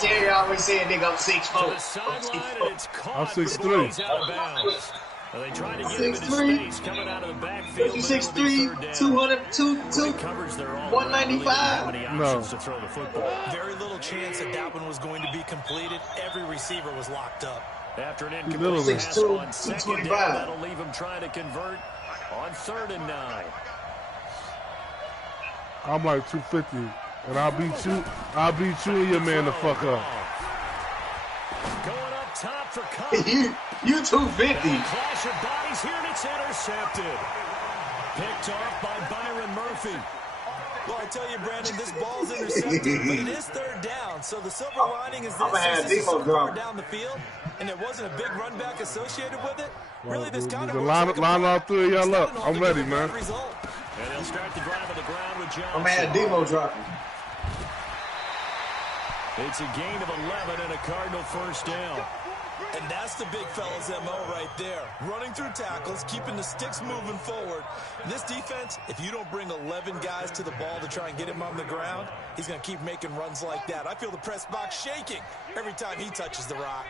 Terry always said, nigga, I'm 6'4". I'm 6'3". They try to get him into space coming out of the backfield. 6'3", 195. No. To throw the football. Very little chance that one was going to be completed. Every receiver was locked up. After an incomplete pass on second down, 225. that'll leave him trying to convert on 3rd and 9. I'm like 250, and I'll beat you and your man the fuck up. Going up top for Cup. You 250. Clash of bodies here, and it's intercepted. Picked off by Byron Murphy. Well, I tell you, Brandon, this ball's intercepted, but it is 3rd down. So the silver lining is this is so far down the field, and there wasn't a big run back associated with it. Really, this kind of line all three of y'all up. I'm ready, man. And they'll start the drive on the ground with Johnson. I'm gonna have Demo dropping. It's a gain of 11 and a Cardinal 1st down. And that's the big fella's MO right there. Running through tackles, keeping the sticks moving forward. This defense, if you don't bring 11 guys to the ball to try and get him on the ground, he's going to keep making runs like that. I feel the press box shaking every time he touches the rock.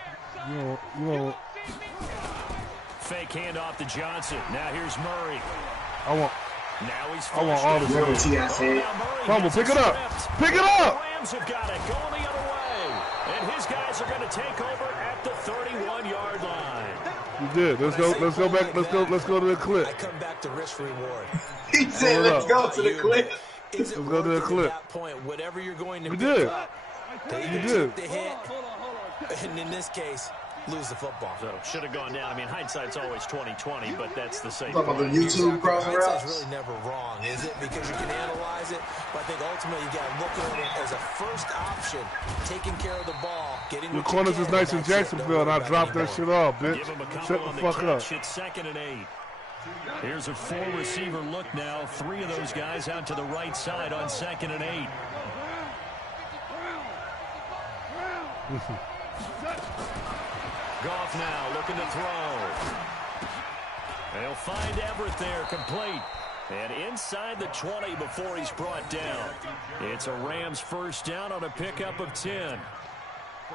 You know. Fake handoff to Johnson. Now here's Murray. I want all the TI. Fumble, pick it up. Pick it up. Rams have got it going the other way. And his guys are going to take over at the 31-yard line. You did. Let's go back. Let's go to the clip. I come back to risk reward. He said, let's go to the clip. Let's go to the clip. At that point, whatever you're going to You did. You did. The hit, and in this case, lose the football. So should have gone down. I mean, hindsight's always 20/20, but that's the same. Talking about the YouTube crossing routes. Hindsight's really never wrong, is it? Because you can analyze it, but I think ultimately you got to look at it as a first option, taking care of the ball, getting Your corners is nice in Jacksonville, and I dropped that shit off, bitch. Shut the fuck up. It's 2nd and 8. Here's a 4-receiver look now. 3 of those guys out to the right side on 2nd and 8. Goff now looking to throw. They'll find Everett there, complete. And inside the 20 before he's brought down. It's a Rams 1st down on a pickup of 10.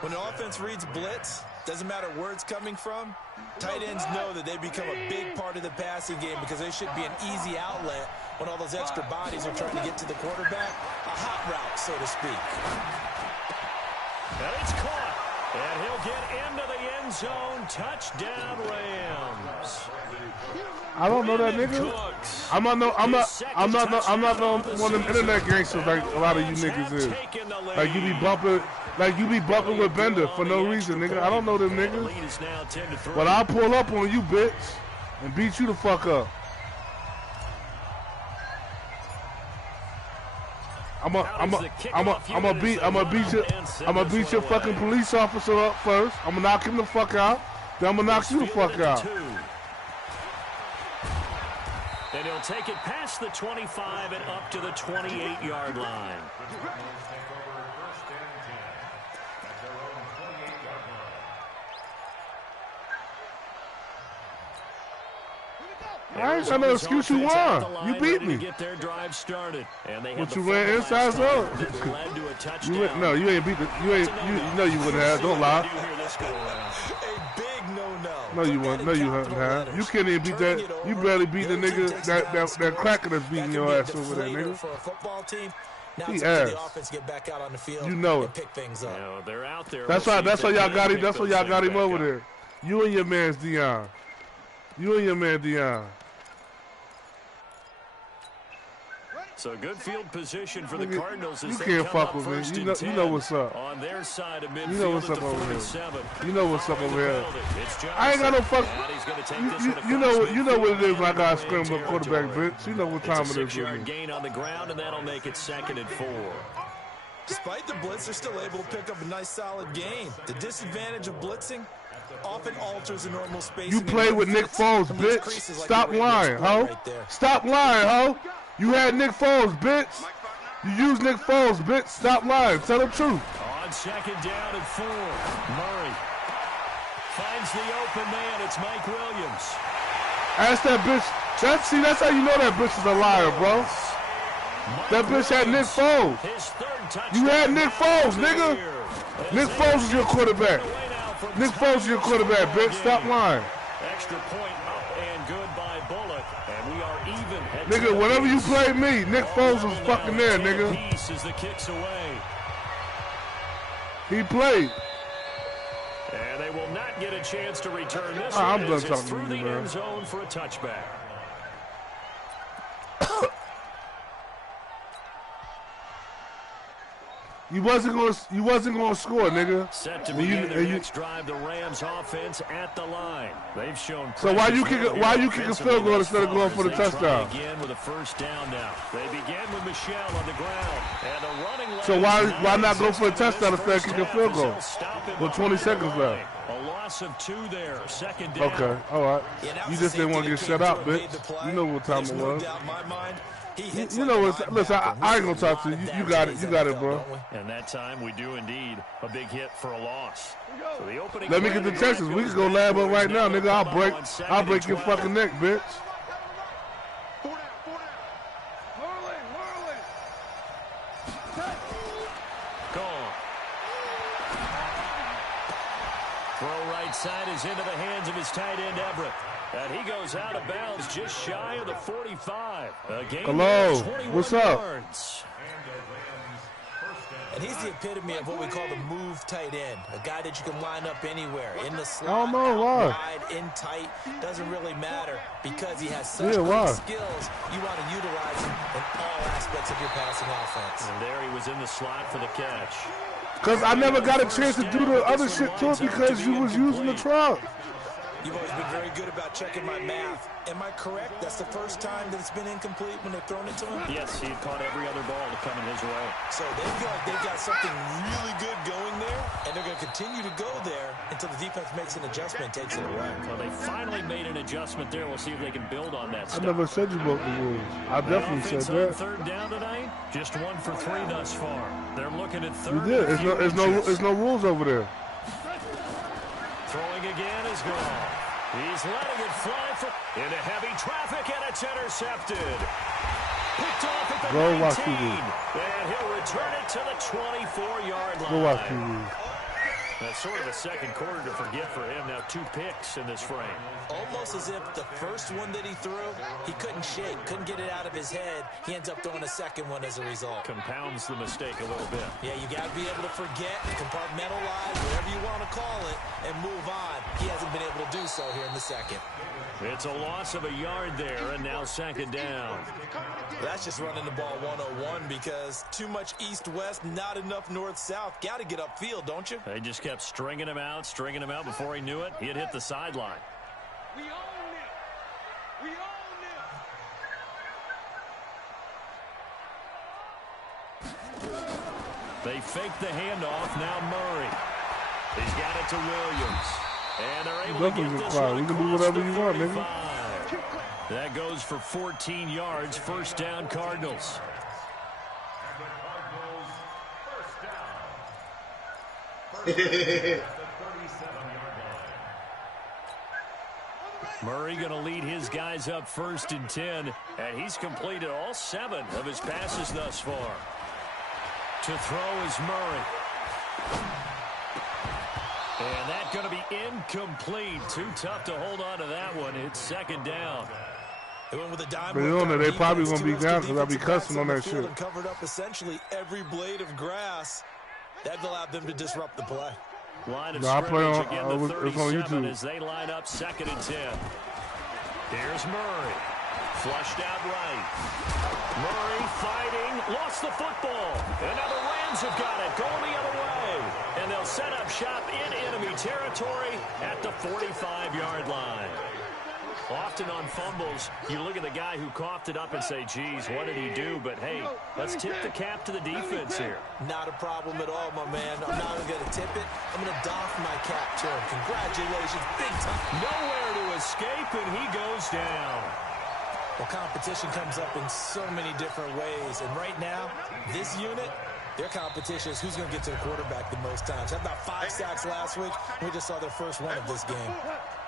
When an offense reads blitz, doesn't matter where it's coming from, tight ends know that they become a big part of the passing game because they should be an easy outlet when all those extra bodies are trying to get to the quarterback. A hot route, so to speak. And it's caught. And he'll get into the end zone. Touchdown, Rams. I don't know that nigga. I'm not one of them internet gangsters like a lot of you niggas is. Like you be bumping with Bender for no reason, nigga. I don't know them niggas. But I'll pull up on you, bitch, and beat you the fuck up. I'ma beat your fucking police officer up first. I'm gonna knock him the fuck out. Then I'm gonna knock you the fuck out. And he'll take it past the 25 and up to the 28-yard line. I ain't got no excuse. You won. You beat me. But you ran inside zone. No, you ain't beat the. You know you wouldn't have. Don't lie. No, you wouldn't. No, you wouldn't have. You can't even beat that. You barely beat the nigga that cracker that's beating your ass over there, nigga. He ass. You know it. That's why y'all got him. That's why y'all got him over there. You and your man's Dion. You and your man Dion. So good field position for the Cardinals. You can't fuck with me. You know what's up. On their side of midfield, you know what's up over here. You know what's up over here. I ain't got no fuck. You know what it is when I got a scramble quarterback, bitch. You know what time it is. 6-yard gain on the ground, and that'll make it 2nd and 4. Despite the blitz, they're still able to pick up a nice solid gain. The disadvantage of blitzing often alters the normal space. You play with Nick Foles, bitch. Stop lying, ho. Stop lying, ho. You had Nick Foles, bitch. You used Nick Foles, bitch. Stop lying. Tell the truth. On 2nd down and 4, Murray finds the open man. It's Mike Williams. Ask that bitch. That's how you know that bitch is a liar, bro. That bitch had Nick Foles. You had Nick Foles, nigga. Nick Foles is your quarterback. Nick Foles is your quarterback, bitch. Stop lying. Extra point up and good by Bullock, and we are even. Nigga, whenever you play me, Nick Foles was fucking there, nigga. As the kicks away. He played. And they will not get a chance to return this I'm done as it's talking through to the you, man. end zone for a touchback. You wasn't gonna score, nigga. Set to begin their next drive, the Rams offense at the line. They've shown. So why you kick a field goal instead of going for the touchdown? Again with a first down now. They begin with Michelle on the ground and a running. So why not go for a touchdown instead of kicking a field goal with 20 seconds left? A loss of 2 there. Second down. Okay, all right. You just didn't want to get shut out, bitch. You know what time it was. You know what? Listen, I ain't gonna talk to you. You got it, bro. And that time we do indeed a big hit for a loss. So the opening. Let me get the Texans. We can go lab up right now, nigga. I'll break your fucking neck, bitch. Gone. Throw right side is into the hands of his tight end Everett. And he goes out of bounds just shy of the 45. Hello, what's up? And he's the epitome of what we call the move tight end. A guy that you can line up anywhere. In the slot, I don't know why. wide, in tight. Doesn't really matter because he has such great skills. You want to utilize him in all aspects of your passing offense. And there he was in the slot for the catch. Because I never got a chance to do the other shit to it because you was using the truck. You've always been very good about checking my math. Am I correct? That's the first time that it's been incomplete when they've thrown it to him? Yes, he had caught every other ball to come in his way. So they feel like they've got something really good going there, and they're going to continue to go there until the defense makes an adjustment and takes it away. Well, they finally made an adjustment there. We'll see if they can build on that stuff. I never said you broke the rules. I definitely said that. Third down tonight, just 1 for 3 thus far. They're looking at third. You did. There's no rules over there. Throwing again is gone. He's letting it fly into heavy traffic, and it's intercepted. Picked off at the 19. Watch TV. And he'll return it to the 24-yard line. Go watch TV. That's sort of a second quarter to forget for him. Now 2 picks in this frame. Almost as if the first one that he threw, he couldn't shake, couldn't get it out of his head. He ends up throwing a second one as a result. Compounds the mistake a little bit. Yeah, you got to be able to forget, compartmentalize, whatever you want to call it, and move on. He hasn't been able to do so here in the second. It's a loss of a yard there, and now second down. That's just running the ball 101 because too much east-west, not enough north-south. Got to get upfield, don't you? They just kept stringing him out before he knew it. He had hit the sideline. We own it. We own it. They fake the handoff. Now Murray. He's got it to Williams. And they're able to get this one. You can do whatever you want, nigga. That goes for 14 yards. First down, Cardinals. Murray going to lead his guys up 1st and 10, and he's completed all 7 of his passes thus far. To throw is Murray. And that's going to be incomplete. Too tough to hold on to that one. It's second down. They went with a dime. But you know they probably going to be down because I'll be cussing on that shit. Covered up essentially every blade of grass. That allowed them to disrupt the play. Line of I play scrimmage again to it's on 37 YouTube. as they line up 2nd and 10. Here's Murray. Flushed out right. Murray fighting. Lost the football. And now the Rams have got it. Going the other way. And they'll set up shop in enemy territory at the 45-yard line. Often on fumbles, you look at the guy who coughed it up and say, geez, what did he do? But, hey, let's tip the cap to the defense here. Not a problem at all, my man. I'm not only going to tip it, I'm going to doff my cap to him. Congratulations, big time. Nowhere to escape, and he goes down. Well, competition comes up in so many different ways. And right now, this unit, their competition is who's going to get to the quarterback the most times. Had about 5 sacks last week. We just saw their first one of this game.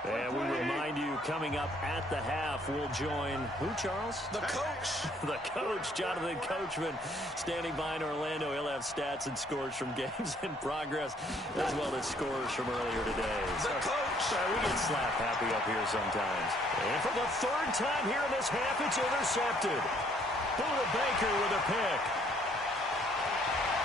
And we remind you, coming up at the half, we'll join who, Charles? The coach. The coach, Jonathan Coachman, standing by in Orlando. He'll have stats and scores from games in progress, as well as scores from earlier today. The coach. Sorry, we get slap happy up here sometimes. And for the third time here in this half, it's intercepted. Buda Baker with a pick.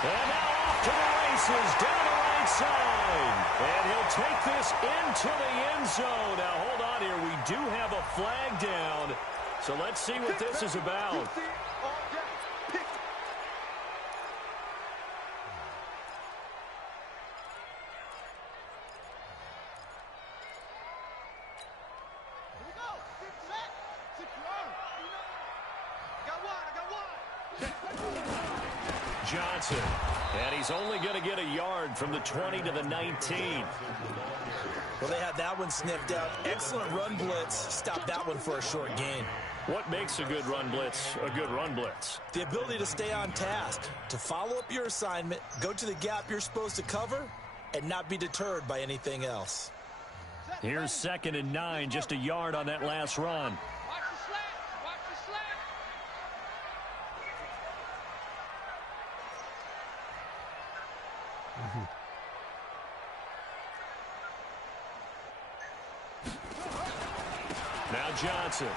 And now off to the races, down the right side. And he'll take this into the end zone. Now, hold on here. We do have a flag down. So let's see what this is about. Johnson, and he's only going to get a yard from the 20 to the 19. Well, they had that one sniffed out. Excellent run blitz. Stop that one for a short gain. What makes a good run blitz a good run blitz? The ability to stay on task, to follow up your assignment, go to the gap you're supposed to cover, and not be deterred by anything else. Here's 2nd and 9, just a yard on that last run. Watch the slant. Watch the slant. Now Johnson.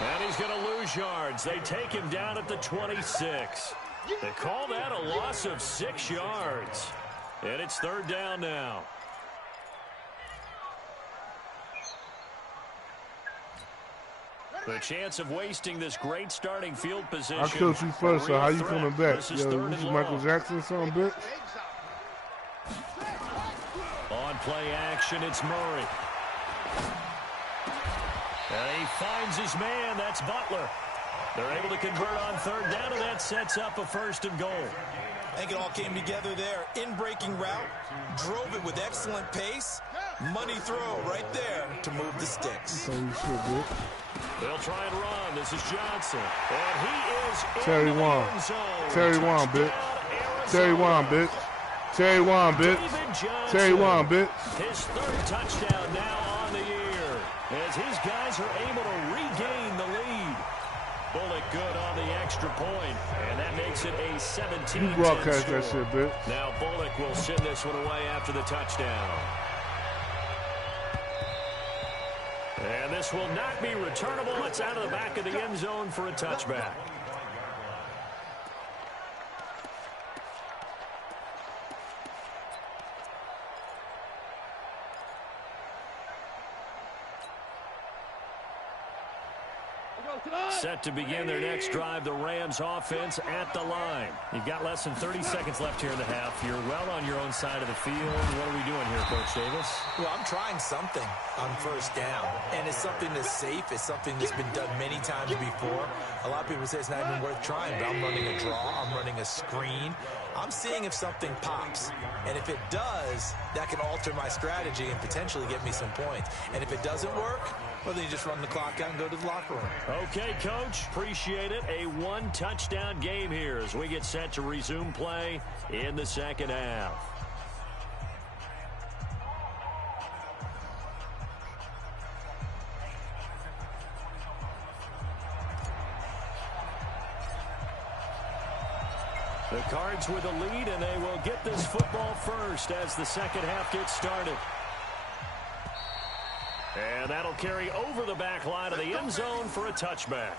And he's going to lose yards. They take him down at the 26. They call that a loss of 6 yards. And it's 3rd down now. The chance of wasting this great starting field position. I killed you first, so how you coming back? This is Michael Jackson, son, bitch. On play action, it's Murray. And he finds his man. That's Butler. They're able to convert on 3rd down, and that sets up a 1st and goal. I think it all came together there. In-breaking route, drove it with excellent pace. Money throw right there to move the sticks. They'll try and run. This is Johnson. And he is in terrywon. the end zone. Terrywon, bitch. Terrywon, bitch. Terrywon, bitch. Terrywon, bitch. His 3rd touchdown now on the year, as his guys are able to regain the lead. Bullock good on the extra point, and that makes it a 17-10 You broadcast score. that shit, bitch. Now Bullock will send this one away after the touchdown. And this will not be returnable. It's out of the back of the end zone for a touchback. Set to begin their next drive, the Rams offense at the line. You've got less than 30 seconds left here in the half. You're well on your own side of the field. What are we doing here, Coach Davis? Well, I'm trying something on 1st down, and it's something that's safe. It's something that's been done many times before. A lot of people say it's not even worth trying, but I'm running a draw. I'm running a screen. I'm seeing if something pops, and if it does, that can alter my strategy and potentially get me some points. And if it doesn't work, well, then you just run the clock out and go to the locker room. Okay, Coach, appreciate it. A 1-touchdown game here as we get set to resume play in the 2nd half. The Cards with a lead, and they will get this football first as the 2nd half gets started. And that'll carry over the back line of the end zone for a touchback.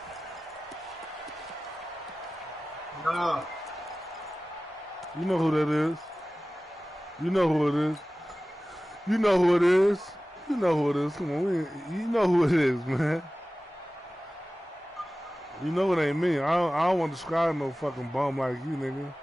No. You know who that is. You know who it is. You know who it is. You know who it is. Come on, you know who it is, man. You know it ain't me. I don't want to describe no fucking bum like you, nigga.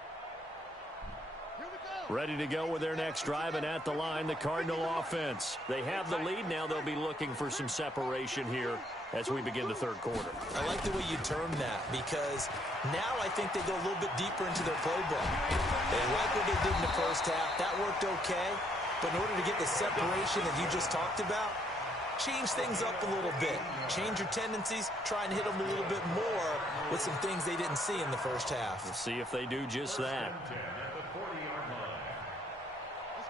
Ready to go with their next drive, and at the line, the Cardinal offense. They have the lead. Now they'll be looking for some separation here as we begin the 3rd quarter. I like the way you term that, because now I think they go a little bit deeper into their playbook. They like what they did in the 1st half. That worked okay. But in order to get the separation that you just talked about, change things up a little bit. Change your tendencies. Try and hit them a little bit more with some things they didn't see in the 1st half. We'll see if they do just that.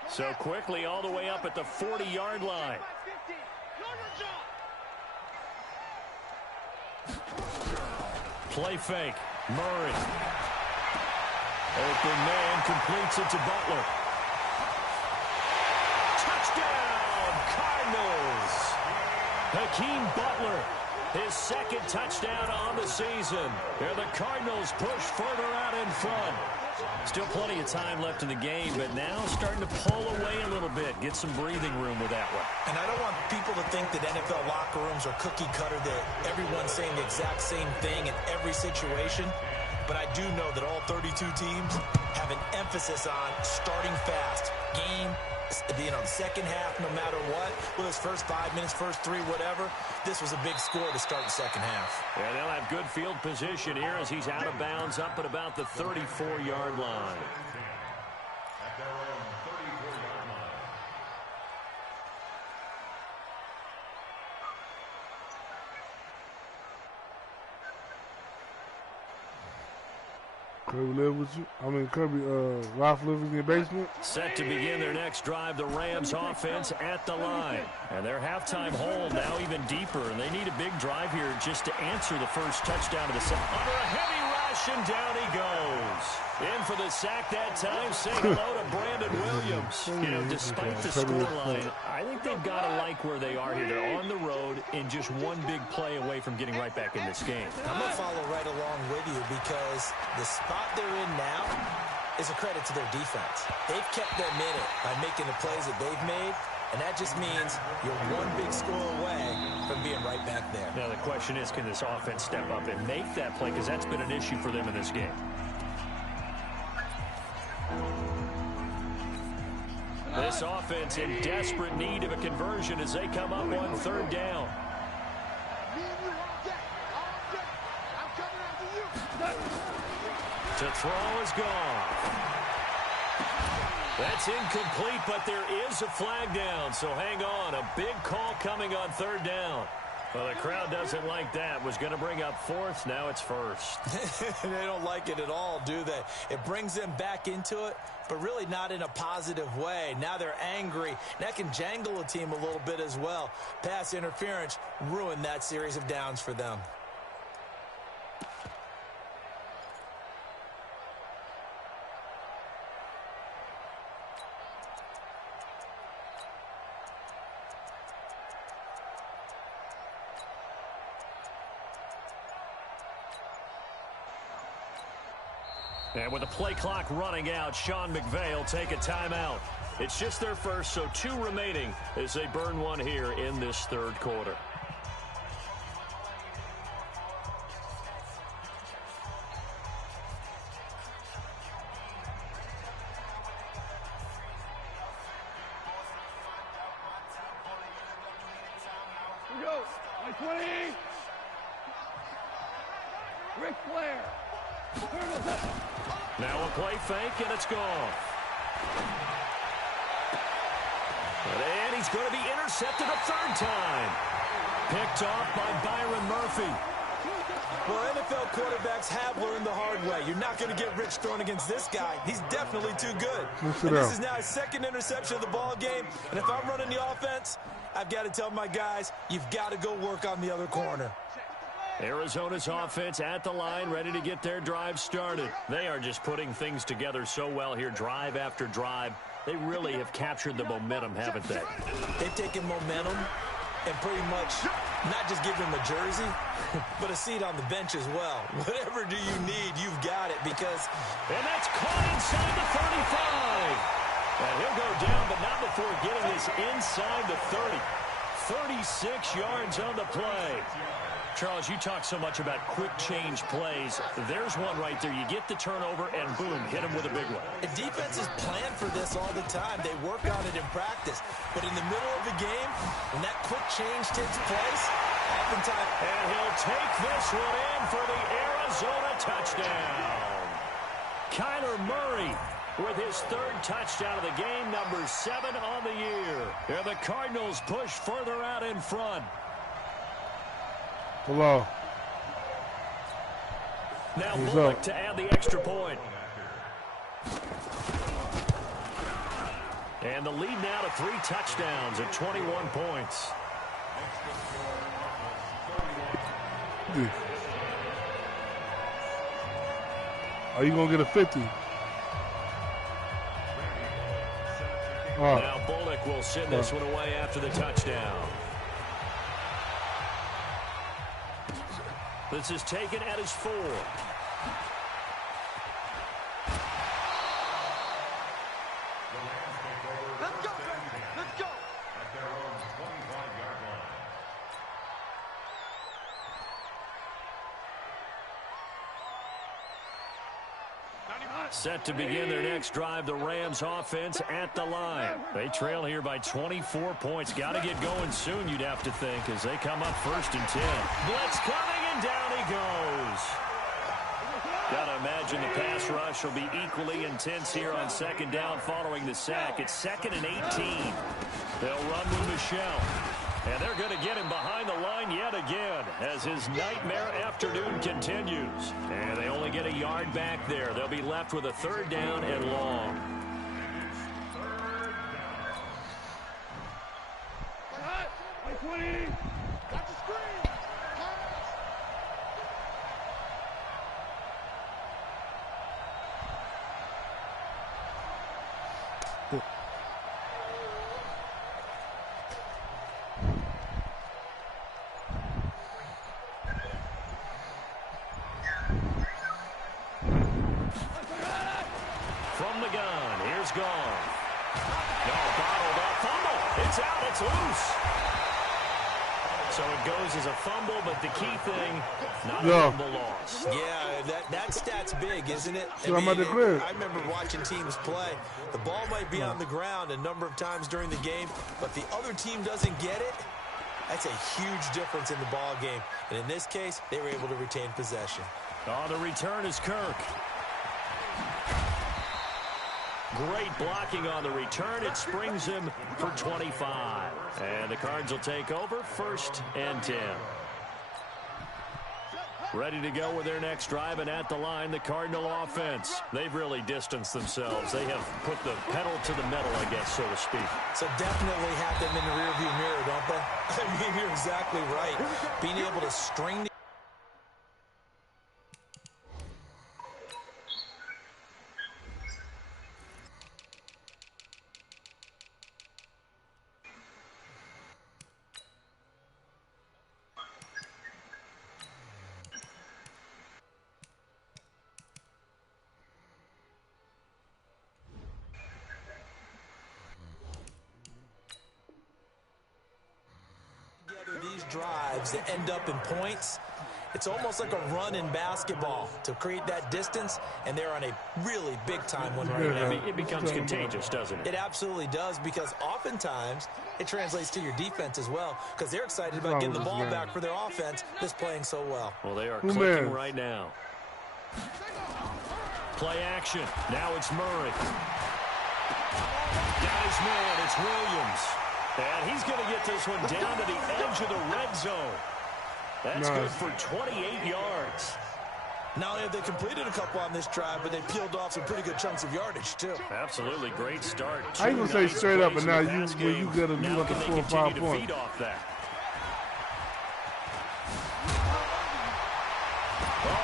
So quickly all the way up at the 40-yard line. Play fake. Murray. Open man completes it to Butler. Touchdown, Cardinals. Hakeem Butler, his second touchdown on the season. Here the Cardinals push further out in front. Still plenty of time left in the game, but now starting to pull away a little bit. Get some breathing room with that one. And I don't want people to think that NFL locker rooms are cookie cutter, that everyone's saying the exact same thing in every situation. But I do know that all 32 teams have an emphasis on starting fast. Game, second half, no matter what. Whether it's first 5 minutes, first 3, whatever. This was a big score to start the second half. Yeah, they'll have good field position here as he's out of bounds up at about the 34-yard line. Kirby live with you? I mean, Kirby, Ralph lives in your basement? Set to begin their next drive, the Rams offense at the line. And their halftime hole now even deeper, and they need a big drive here just to answer the first touchdown of the set. Under a heavy rush, and down he goes. In for the sack that time. Say hello to Brandon Williams. You know, despite the scoreline, I think they've got to like where they are here. They're on the road and just one big play away from getting right back in this game. I'm going to follow right along with you because the spot they're in now is a credit to their defense. They've kept them in it by making the plays that they've made, and that just means you're one big score away from being right back there. Now the question is, can this offense step up and make that play, because that's been an issue for them in this game. This offense in desperate need of a conversion as they come up on third down. To throw is gone. That's incomplete, but there is a flag down, so hang on. A big call coming on third down. Well, the crowd doesn't like that. Was going to bring up fourth. Now it's first. They don't like it at all, do they? It brings them back into it, but really not in a positive way. Now they're angry. That can jangle a team a little bit as well. Pass interference ruined that series of downs for them. And with the play clock running out, Sean McVay will take a timeout. It's just their first, so 2 remaining as they burn one here in this third quarter. Here we go. 20. Ric Flair. Now a play fake, and it's gone. And he's going to be intercepted a third time. Picked off by Byron Murphy. Well, NFL quarterbacks have learned the hard way. You're not going to get rich throwing against this guy. He's definitely too good. And this is now his second interception of the ball game. And if I'm running the offense, I've got to tell my guys, you've got to go work on the other corner. Arizona's offense at the line, ready to get their drive started. They are just putting things together so well here, drive after drive. They really have captured the momentum, haven't they? They've taken momentum and pretty much not just give him a jersey, but a seat on the bench as well. Whatever do you need, you've got it because... And that's caught inside the 35. And he'll go down, but not before getting this inside the 30. 36 yards on the play. Charles, you talk so much about quick change plays. There's one right there. You get the turnover, and boom, hit him with a big one. The defense is planned for this all the time. They work on it in practice. But in the middle of the game, when that quick change takes place, oftentimes... And he'll take this one in for the Arizona touchdown. Kyler Murray with his third touchdown of the game, number 7 on the year. And the Cardinals push further out in front. Hello. Now Bullock to add the extra point. And the lead now to 3 touchdowns at 21 points. Are you going to get a 50? Now Bullock will send this one away after the touchdown. This is taken at his 4. Let's go. Let's go. Set to begin their next drive, the Rams offense at the line. They trail here by 24 points. Got to get going soon, you'd have to think, as they come up 1st and 10. Blitz coming, and down he goes. Got to imagine the pass rush will be equally intense here on 2nd down following the sack. It's 2nd and 18. They'll run with Michelle. And they're going to get him behind the line yet again as his nightmare afternoon continues. And they only get a yard back there. They'll be left with a 3rd down and long. Hot. 20. Got the screen. From the gun, here's Gone. No, bottled up, fumble. It's out, it's loose. So it goes as a fumble, but the key thing, not a fumble loss. Yeah, that stat's big, isn't it? So I'm at the crib. I remember watching teams play. The ball might be on the ground a number of times during the game, but the other team doesn't get it. That's a huge difference in the ball game. And in this case, they were able to retain possession. Oh, the return is Kirk. Great blocking on the return. It springs him for 25. And the Cards will take over 1st and 10. Ready to go with their next drive, and at the line, the Cardinal offense. They've really distanced themselves. They have put the pedal to the metal, I guess, so to speak. So definitely have them in the rearview mirror, don't they? I mean, you're exactly right. Being able to string the these drives that end up in points. It's almost like a run in basketball to create that distance, and they're on a really big-time one right now. It becomes contagious, doesn't it? It absolutely does, because oftentimes it translates to your defense as well, because they're excited about getting the ball back for their offense that's playing so well. Well, they are clicking right now. Play action. Now it's Murray. Got his man. It's Williams. And he's going to get this one down to the edge of the red zone. That's good for 28 yards. Not only have they completed a couple on this drive, but they peeled off some pretty good chunks of yardage, too. Absolutely great start. I even say straight up, and now you get a new up to 4 or 5 points. Oh,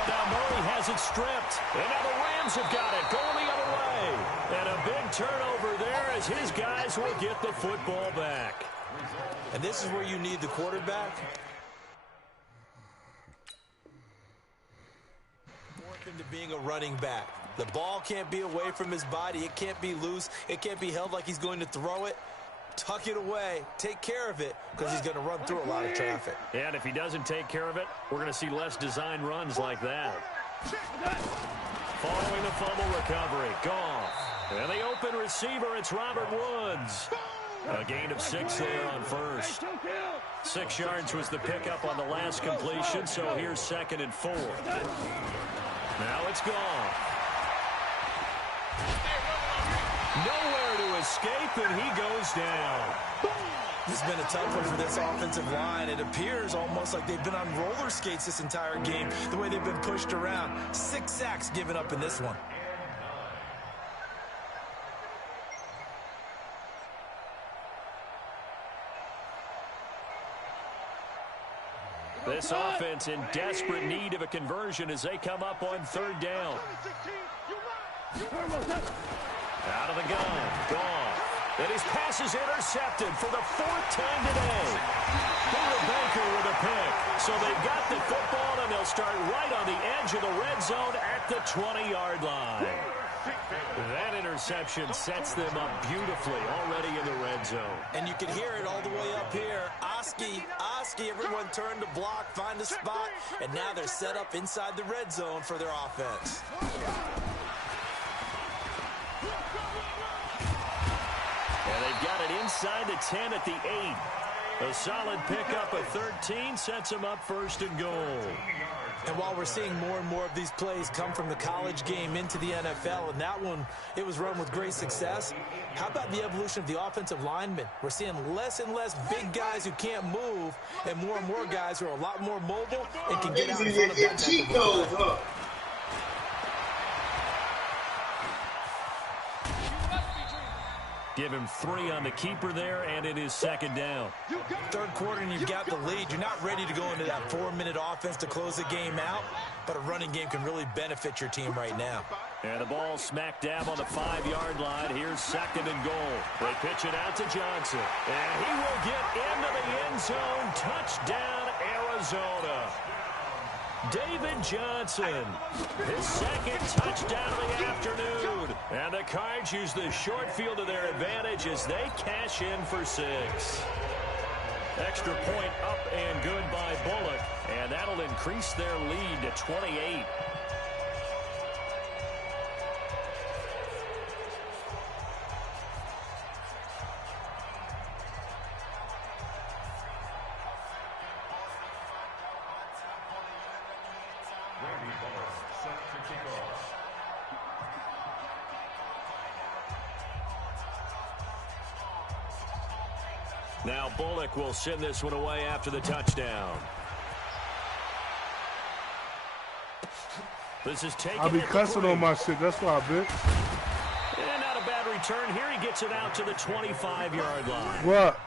now Murray has it stripped. And now the Rams have got it, going the other way. And a big turnover there as his guys will get the football back. And this is where you need the quarterback. Into being a running back. The ball can't be away from his body. It can't be loose. It can't be held like he's going to throw it. Tuck it away. Take care of it, because he's going to run through a lot of traffic. Yeah, and if he doesn't take care of it, we're going to see less design runs like that. Following the fumble recovery, Goff. And the open receiver, it's Robert Woods. A gain of 6 there on first. 6 yards was the pickup on the last completion, so here's 2nd and 4. Now it's gone. Nowhere to escape, and he goes down. This has been a tough one for this offensive line. It appears almost like they've been on roller skates this entire game, the way they've been pushed around. 6 sacks given up in this one. This offense in desperate need of a conversion as they come up on third down. Out of the gun. Gone. And his pass is intercepted for the 4th time today. Buda Baker with a pick. So they've got the football, and they'll start right on the edge of the red zone at the 20-yard line. That interception sets them up beautifully already in the red zone. And you can hear it all the way up here. Oski, everyone turned to block, find a spot, and now they're set up inside the red zone for their offense. And they've got it inside the 10 at the 8. A solid pickup of 13 sets them up 1st and goal. And while we're seeing more and more of these plays come from the college game into the NFL, and that one, it was run with great success, how about the evolution of the offensive linemen? We're seeing less and less big guys who can't move, and more guys who are a lot more mobile and can get out in front of that type of play. Give him 3 on the keeper there, and it is 2nd down. 3rd quarter, and you've got the lead. You're not ready to go into that 4-minute offense to close the game out, but a running game can really benefit your team right now. And the ball smack dab on the 5-yard line. Here's 2nd and goal. They pitch it out to Johnson, and he will get into the end zone. Touchdown, Arizona. David Johnson, his 2nd touchdown of the afternoon. And the Cards use the short field to their advantage as they cash in for 6. Extra point up and good by Bullock, and that'll increase their lead to 28. Now Bullock will send this one away after the touchdown. This is taken. I'll be cussing on my shit. That's why, bitch. And not a bad return here. He gets it out to the 25-yard line. What?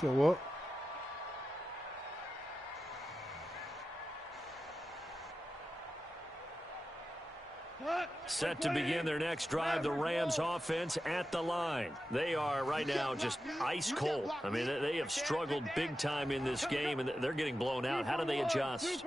So what? Set to begin their next drive, the Rams offense at the line. They are right now just ice cold. I mean, they have struggled big time in this game, and they're getting blown out. How do they adjust?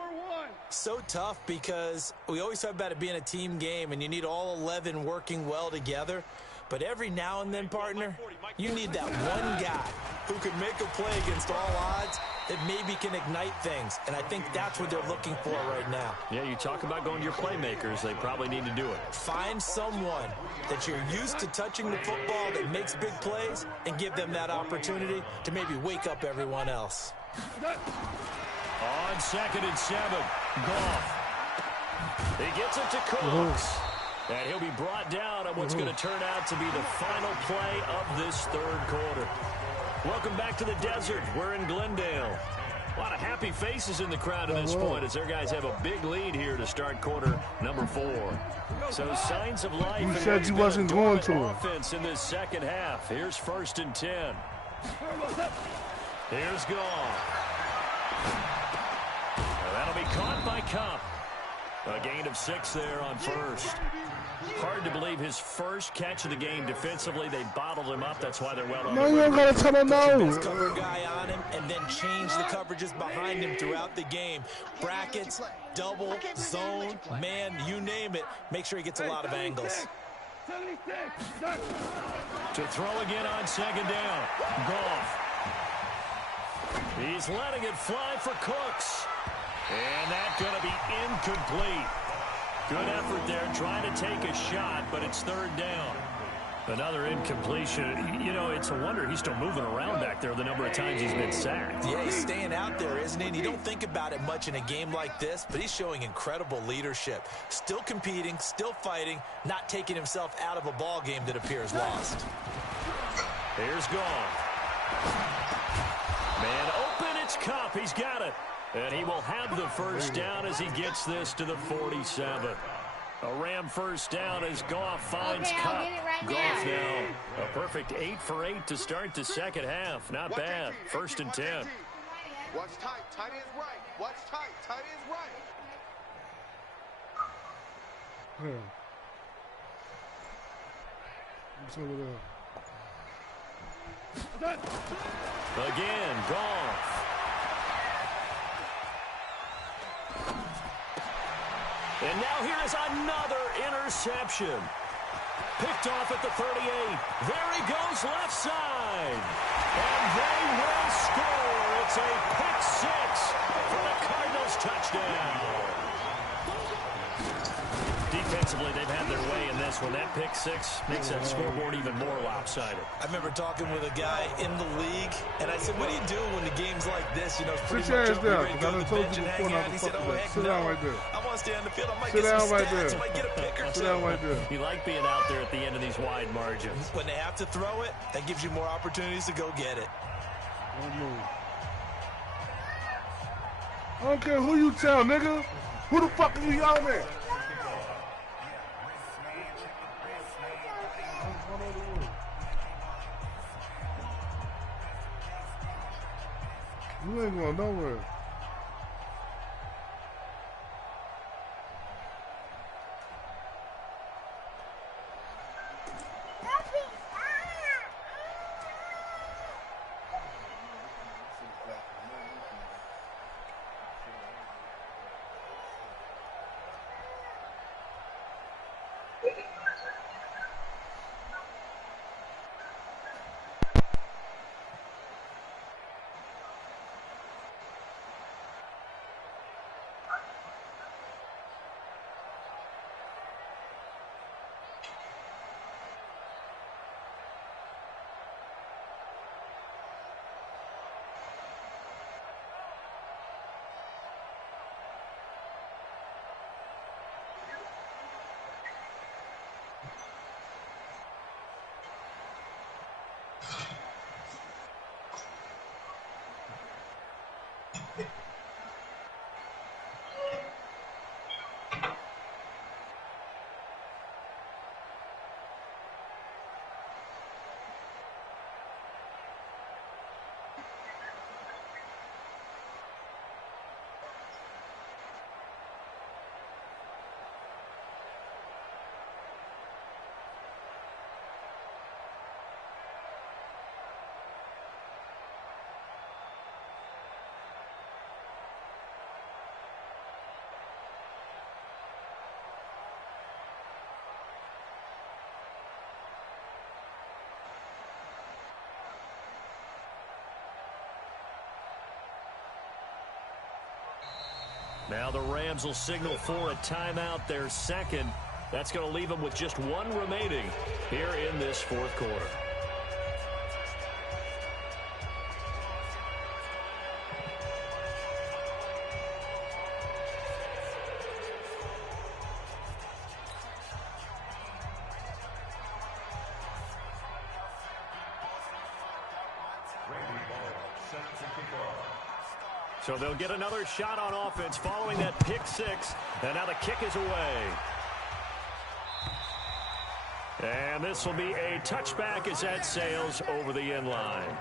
So tough because we always talk about it being a team game, and you need all 11 working well together. But every now and then, partner, you need that one guy who can make a play against all odds that maybe can ignite things. And I think that's what they're looking for right now. Yeah, you talk about going to your playmakers. They probably need to do it. Find someone that you're used to touching the football that makes big plays and give them that opportunity to maybe wake up everyone else. On 2nd and 7, Goff. He gets it to Cooks. And he'll be brought down on what's going to turn out to be the final play of this 3rd quarter. Welcome back to the desert. We're in Glendale. A lot of happy faces in the crowd at this point as their guys have a big lead here to start quarter number 4. So signs of life. You said you wasn't going to offense in this 2nd half. Here's 1st and 10. Here's Goff. That'll be caught by Cup. A gain of 6 there on 1st. Hard to believe his first catch of the game defensively. They bottled him up. That's why they're well on. No, you don't gotta tell him no. Cover guy on him and then change the coverages behind him throughout the game. Brackets, double, zone, man, you name it. Make sure he gets a lot of angles. To throw again on 2nd down. Goff. He's letting it fly for Cooks. And that's going to be incomplete. Good effort there trying to take a shot, but it's 3rd down. Another incompletion. You know, it's a wonder he's still moving around back there the number of times he's been sacked. Yeah, he's staying out there, isn't he? And you don't think about it much in a game like this, but he's showing incredible leadership. Still competing, still fighting, not taking himself out of a ball game that appears lost. Here's Goff. Man open, it's Cup. He's got it. And he will have the 1st down as he gets this to the 47. A Ram first down as Goff finds Cup. Right Goff now a perfect 8 for 8 to start the second half. Not bad. 1st and 10. Watch tight. Tight ends right. Watch tight. Tight ends right. What's over there? Again, Goff. And now here is another interception. Picked off at the 38. There he goes left side. And they will score. It's a pick six for the Cardinals touchdown. Defensively, they've had their way in this one. That pick six makes that scoreboard even more lopsided. I remember talking with a guy in the league, and I said, what do you do when the game's like this? You know, it's pretty much over. You're ready to go to the bench and hang out. He said, oh, heck no. I want to stay on the field. I might get some stats. I might get a pick or two. Sit down right there. You like being out there at the end of these wide margins. When they have to throw it, that gives you more opportunities to go get it. I don't care who you tell, nigga. Who the fuck are you yelling at? You ain't going nowhere. Now the Rams will signal for a timeout, their second. That's going to leave them with just one remaining here in this fourth quarter. So they'll get another shot on offense following that pick six. And now the kick is away. And this will be a touchback as that sails over the end line.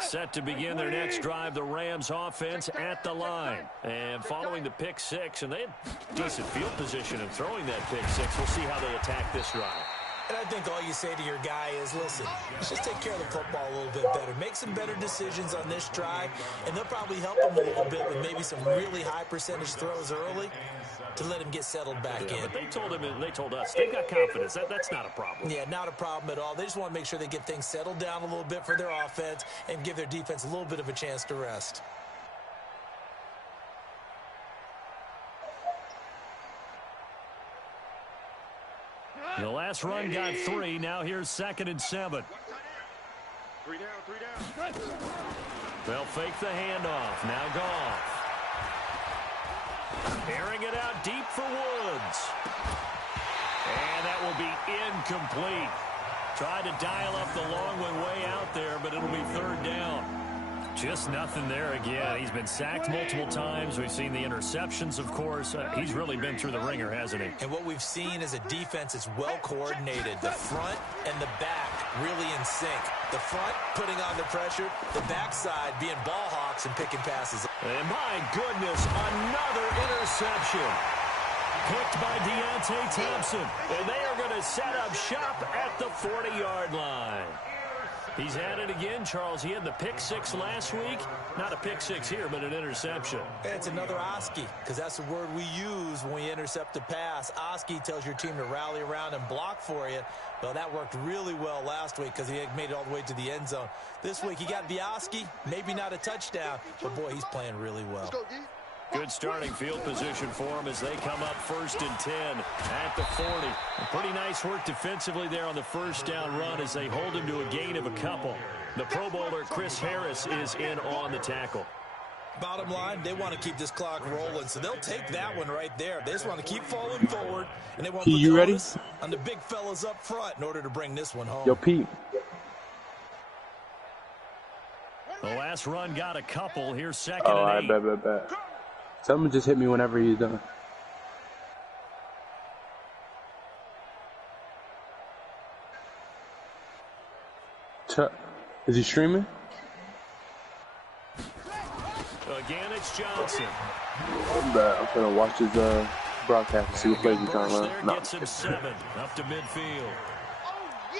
Set to begin their next drive, the Rams offense at the line. And following the pick six, and they had decent field position in throwing that pick six. We'll see how they attack this drive. And I think all you say to your guy is, listen, let's just take care of the football a little bit better. Make some better decisions on this drive, and they'll probably help him a little bit with maybe some really high percentage throws early to let him get settled back in. But they told him, and they told us, they've got confidence. That's not a problem. Yeah, not a problem at all. They just want to make sure they get things settled down a little bit for their offense and give their defense a little bit of a chance to rest. The last run got 3. Now here's 2nd and 7. 3 down. They'll fake the handoff. Now Goff. Airing it out deep for Woods. And that will be incomplete. Tried to dial up the long one way out there, but it'll be third down. Just nothing there again. He's been sacked multiple times. We've seen the interceptions, of course. He's really been through the ringer, hasn't he? And what we've seen is a defense that's well coordinated. The front and the back really in sync. The front putting on the pressure, the backside being ball hawks and picking passes. And my goodness, another interception. Picked by Deontay Thompson. And they are going to set up shop at the 40-yard line. He's had it again, Charles. He had the pick six last week. Not a pick six here, but an interception. It's another Oski, because that's the word we use when we intercept a pass. Oski tells your team to rally around and block for you. Well, that worked really well last week because he had made it all the way to the end zone. This week, he got the Oski, maybe not a touchdown, but, boy, he's playing really well. Good starting field position for him as they come up 1st and 10 at the 40. Pretty nice work defensively there on the first down run as they hold him to a gain of a couple. The Pro Bowler Chris Harris is in on the tackle. Bottom line, they want to keep this clock rolling, so they'll take that one right there. They just want to keep falling forward, and they want to put the onus on the big fellas up front in order to bring this one home. Yo, Pete. The last run got a couple. Here's 2nd and 8. Oh, I bet. Someone just hit me whenever he's done. Is he streaming? Again, it's Johnson. I'm gonna watch his broadcast and see what plays he's on. Gets him 7 up to midfield.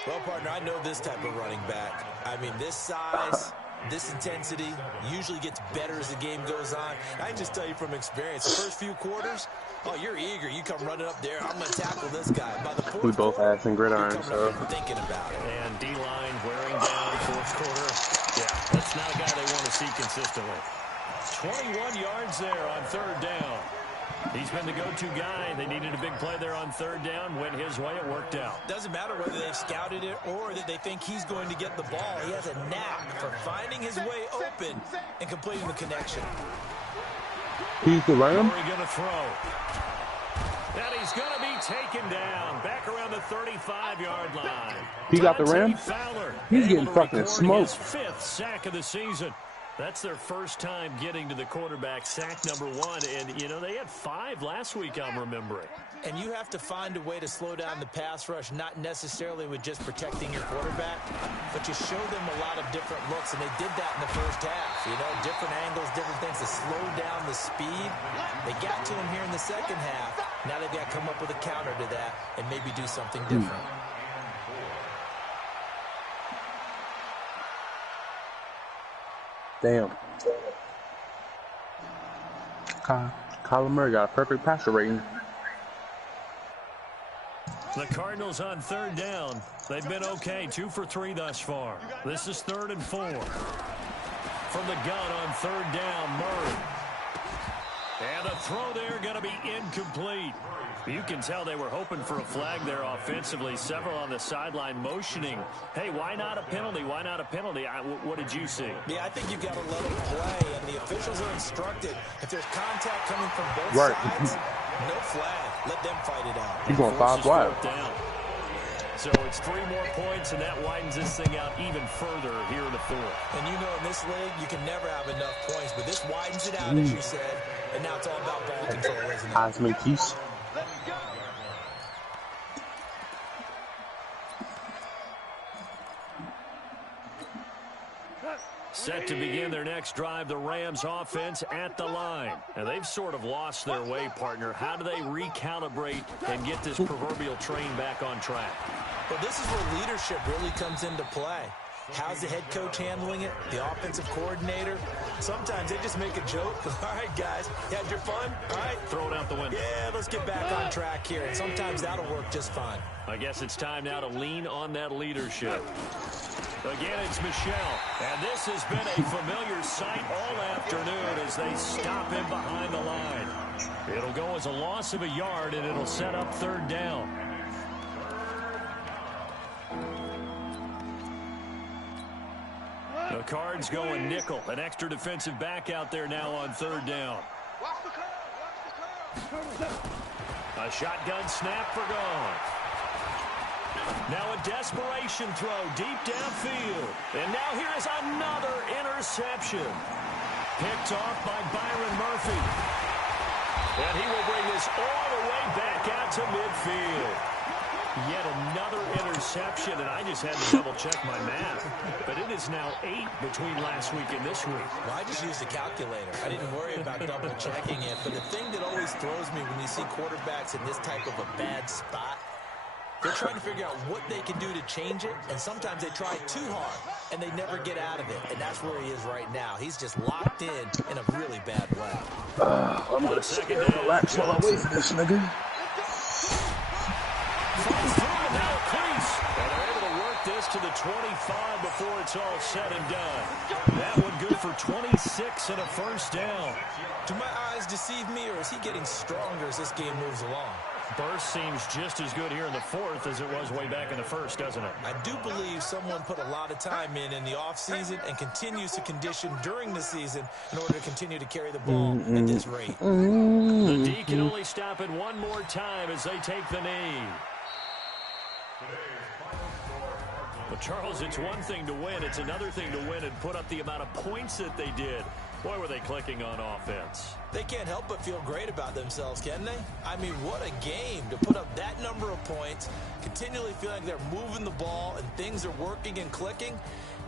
Well, partner, I know this type of running back. I mean, this size, this intensity usually gets better as the game goes on. I can just tell you from experience, the first few quarters, oh, you're eager. You come running up there. I'm going to tackle this guy. By the fourth we both quarter, have some gridiron, so thinking about it. And D-line wearing down fourth quarter. Yeah, that's not a guy they want to see consistently. 21 yards there on 3rd down. He's been the go-to guy. They needed a big play there on 3rd down. Went his way. It worked out. Doesn't matter whether they've scouted it or that they think he's going to get the ball. He has a knack for finding his way open and completing the connection. He's the ram. Where are he going to throw? And he's going to be taken down back around the 35-yard line. He got the ram. He's getting fucking smoked. His 5th sack of the season. That's their first time getting to the quarterback, sack number 1. And, you know, they had 5 last week, I'm remembering. And you have to find a way to slow down the pass rush, not necessarily with just protecting your quarterback, but you show them a lot of different looks, and they did that in the first half. You know, different angles, different things to slow down the speed. They got to him here in the second half. Now they've got to come up with a counter to that and maybe do something different. Damn. Kyler Murray got a perfect passer rating. The Cardinals on 3rd down. They've been okay. 2 for 3 thus far. This is 3rd and 4. From the gun on 3rd down, Murray. And the throw there going to be incomplete. You can tell they were hoping for a flag there offensively. Several on the sideline motioning. Hey, why not a penalty? Why not a penalty? What did you see? Yeah, I think you've got to let them play, and the officials are instructed. If there's contact coming from both sides, no flag. Let them fight it out. He's going 5 wide. So it's 3 more points, and that widens this thing out even further here in the 4th. And you know, in this league, you can never have enough points, but this widens it out, as you said, and now it's all about ball control, isn't it? Heisman Keys. Set to begin their next drive, the Rams offense at the line. And they've sort of lost their way, partner. How do they recalibrate and get this proverbial train back on track? Well, this is where leadership really comes into play. How's the head coach handling it? The offensive coordinator? Sometimes they just make a joke. All right, guys, you had your fun? All right. Throw it out the window. Yeah, let's get back on track here. And sometimes that'll work just fine. I guess it's time now to lean on that leadership. Again, it's Michelle. And this has been a familiar sight all afternoon as they stop him behind the line. It'll go as a loss of a yard, and it'll set up 3rd down. The Cards going nickel. An extra defensive back out there now on 3rd down. A shotgun snap for Goff. Now a desperation throw deep downfield. And now here is another interception. Picked off by Byron Murphy. And he will bring this all the way back out to midfield. Yet another interception, and I just had to double-check my math. But it is now 8 between last week and this week. Well, I just used a calculator. I didn't worry about double-checking it. But the thing that always throws me when you see quarterbacks in this type of a bad spot, they're trying to figure out what they can do to change it, and sometimes they try too hard, and they never get out of it. And that's where he is right now. He's just locked in a really bad way. I'm going to sit there and relax while I wait for this nigga. Falls through the now crease. And they're able to work this to the 25 before it's all said and done. That one good for 26 and a first down. Do my eyes deceive me, or is he getting stronger as this game moves along? Burst seems just as good here in the fourth as it was way back in the first, doesn't it? I do believe someone put a lot of time in the offseason and continues to condition during the season in order to continue to carry the ball at this rate. The D can only stop it one more time as they take the knee. But, Charles, it's one thing to win. It's another thing to win and put up the amount of points that they did. Boy, were they clicking on offense. They can't help but feel great about themselves, can they? I mean, what a game to put up that number of points, continually feel like they're moving the ball and things are working and clicking.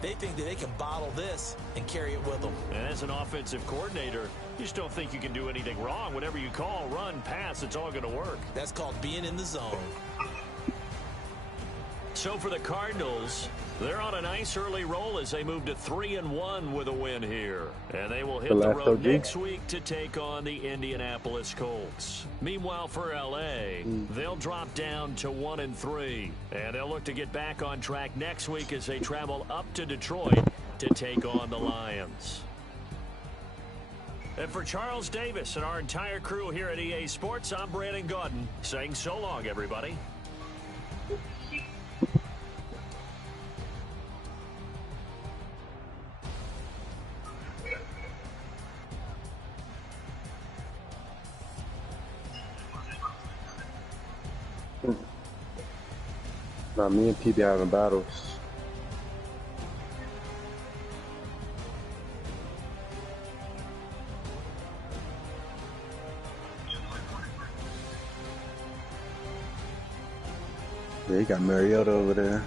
They think that they can bottle this and carry it with them. And as an offensive coordinator, you just don't think you can do anything wrong. Whatever you call, run, pass, it's all going to work. That's called being in the zone. So for the Cardinals, they're on a nice early roll as they move to 3-1 with a win here. And they will hit the road next week to take on the Indianapolis Colts. Meanwhile, for L.A., they'll drop down to 1-3. And they'll look to get back on track next week as they travel up to Detroit to take on the Lions. And for Charles Davis and our entire crew here at EA Sports, I'm Brandon Gaudin saying so long, everybody. Nah, me and P be having battles. Yeah, you got Mariota over there.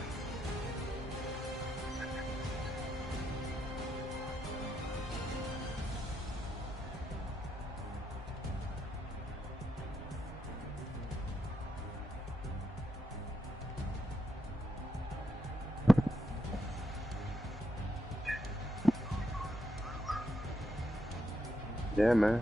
Yeah, man.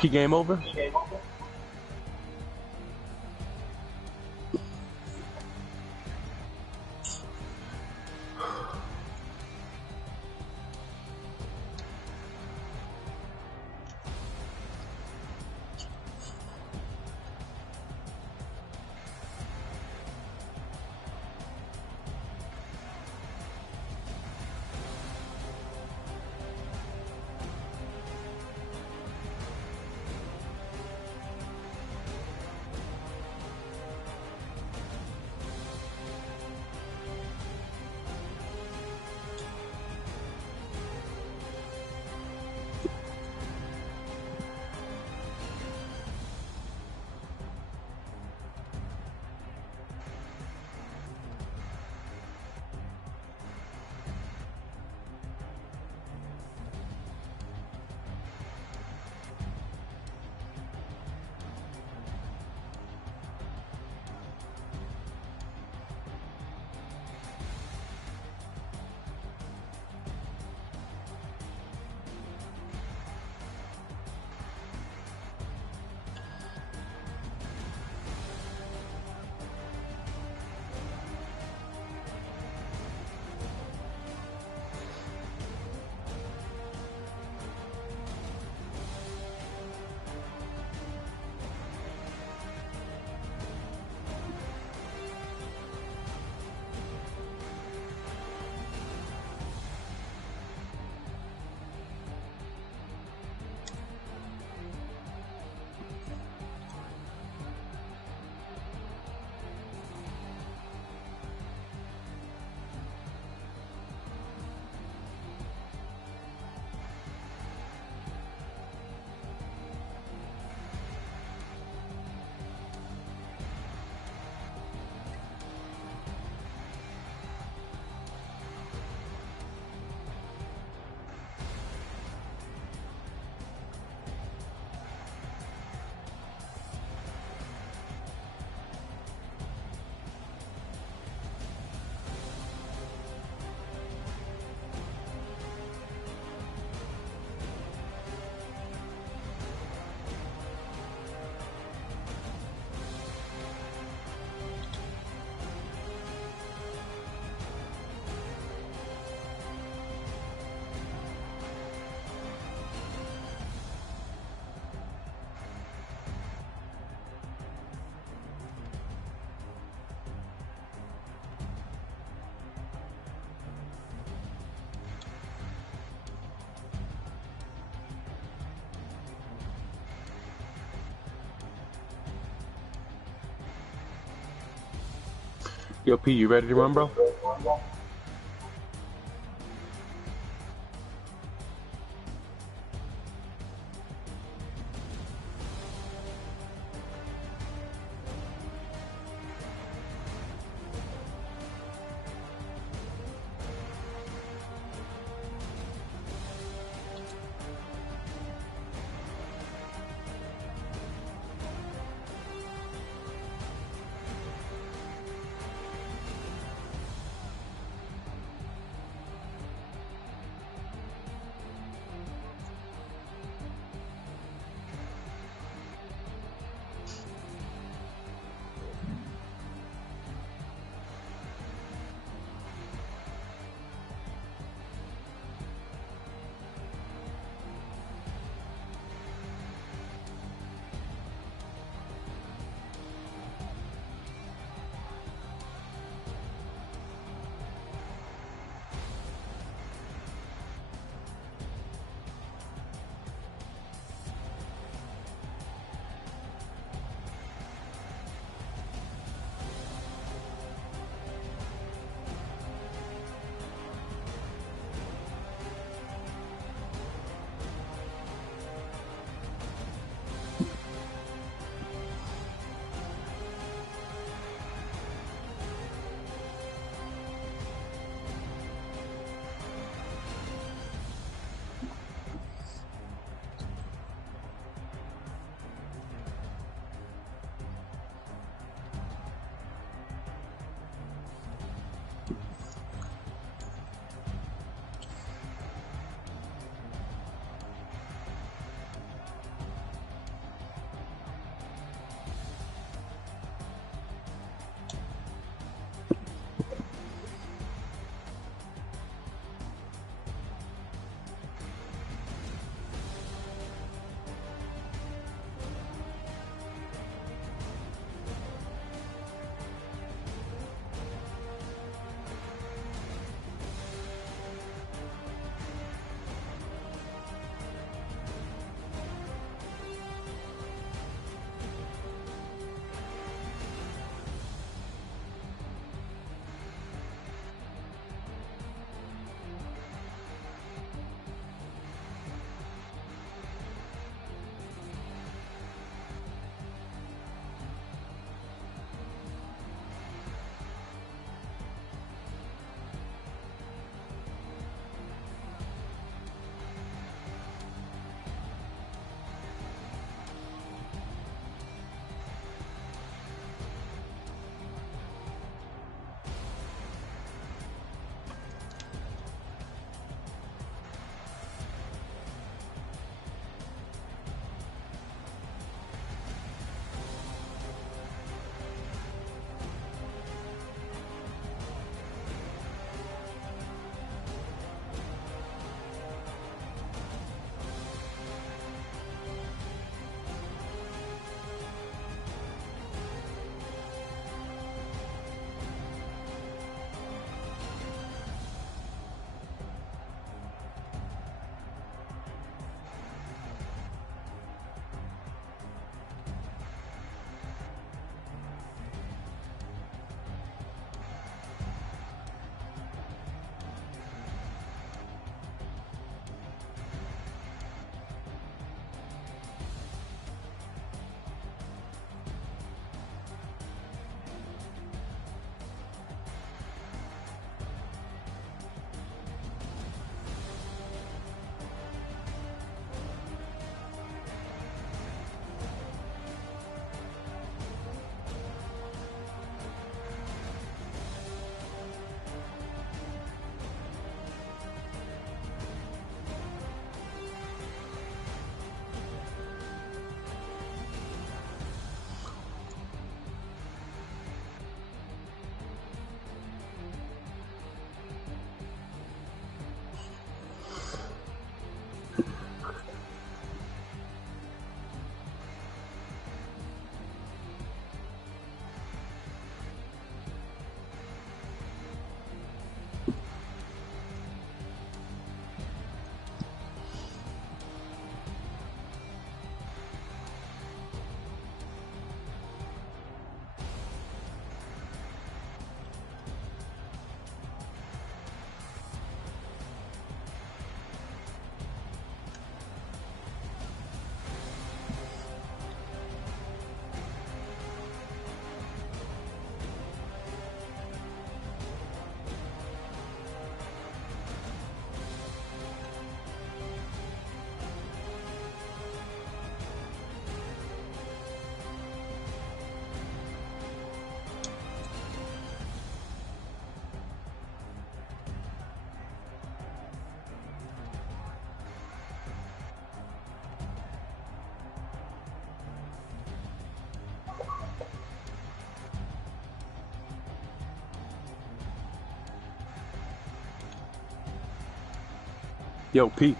P game over? Yo, P, you ready to run, bro? Yo, Pete.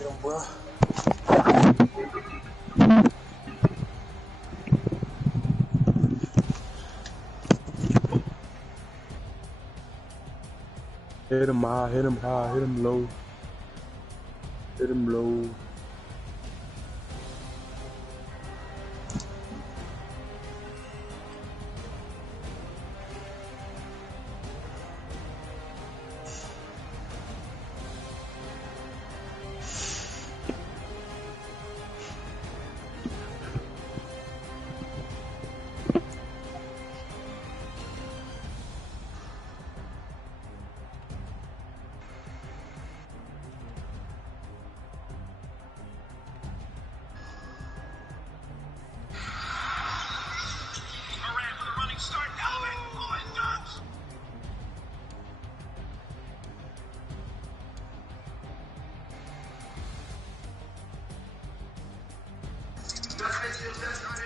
Get him, bro. Hit him high, hit him high, hit him low. Hit him low. That's